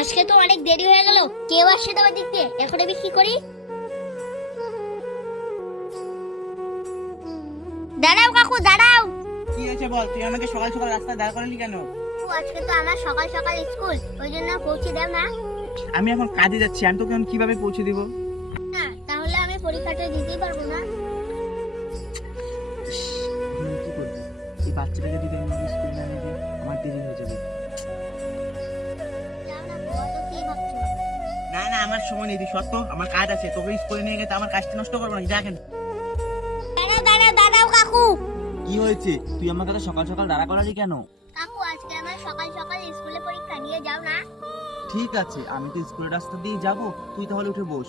আজকে তো অনেক দেরি হয়ে গেল, কেউ আসছে না ওই দিক দিয়ে। এখন আমি কি করি? দাঁড়াও কাকু, দাঁড়াও। কি হয়েছে বল? তুই আমাকে সকাল সকাল রাস্তায় দাঁড় করালি কেন? আজকে তো আমার সকাল সকাল স্কুল, ওই জন্য পৌঁছে দাও না। আমি এখন কাজে যাচ্ছি, আমি তোকে এখন কিভাবে পৌঁছে দিব? না, তাহলে আমি পরীক্ষাটা দিতেই পারবো না। ইস, আমি কি করবো? এই বাচ্চাটাকে যদি আমি স্কুলে না নিয়ে যাই, আমার দেরি হয়ে যাবে। যাও না, তো কি ভাবছো? না না, আমার সময় নেই, তুই সত্য আমার কাজ আছে। তোকে স্কুলে নিয়ে গেলে আমার কাজটা নষ্ট করবো না, দেখেন। দাঁড়াও দাঁড়াও দাঁড়াও কাকু। কি হয়েছে? তুই আমাকে তো সকাল সকাল দাঁড়া করালি কেন? কাকু, আজকে আমার সকাল সকাল স্কুলে পরীক্ষা, নিয়ে যাও না। ঠিক আছে, আমি তো স্কুলের রাস্তা দিয়ে যাবো, তুই তাহলে উঠে বস।